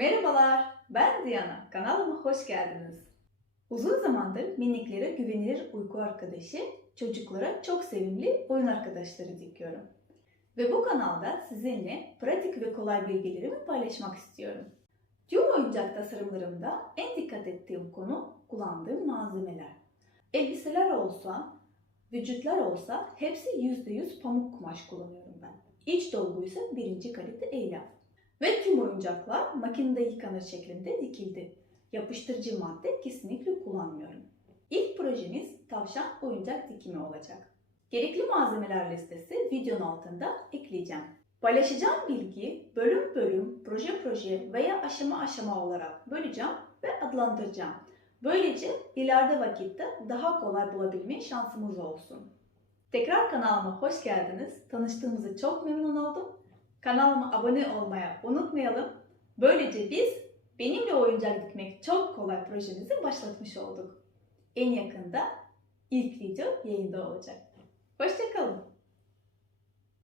Merhabalar, ben Diana. Kanalıma hoş geldiniz. Uzun zamandır miniklere güvenilir uyku arkadaşı, çocuklara çok sevimli oyun arkadaşları dikiyorum. Ve bu kanalda sizinle pratik ve kolay bilgilerimi paylaşmak istiyorum. Tüm oyuncak tasarımlarımda en dikkat ettiğim konu kullandığım malzemeler. Elbiseler olsa, vücutlar olsa hepsi %100 pamuk kumaş kullanıyorum ben. İç dolgu ise birinci kalite eylem. Oyuncaklar makinede yıkanır şeklinde dikildi. Yapıştırıcı madde kesinlikle kullanmıyorum. İlk projemiz tavşan oyuncak dikimi olacak. Gerekli malzemeler listesi videonun altında ekleyeceğim. Paylaşacağım bilgi bölüm bölüm, proje proje veya aşama aşama olarak böleceğim ve adlandıracağım. Böylece ileride vakitte daha kolay bulabilme şansımız olsun. Tekrar kanalıma hoş geldiniz. Tanıştığımızı çok memnun oldum. Kanalıma abone olmayı unutmayalım. Böylece biz benimle oyuncak dikmek çok kolay projemizi başlatmış olduk. En yakında ilk video yayında olacak. Hoşçakalın.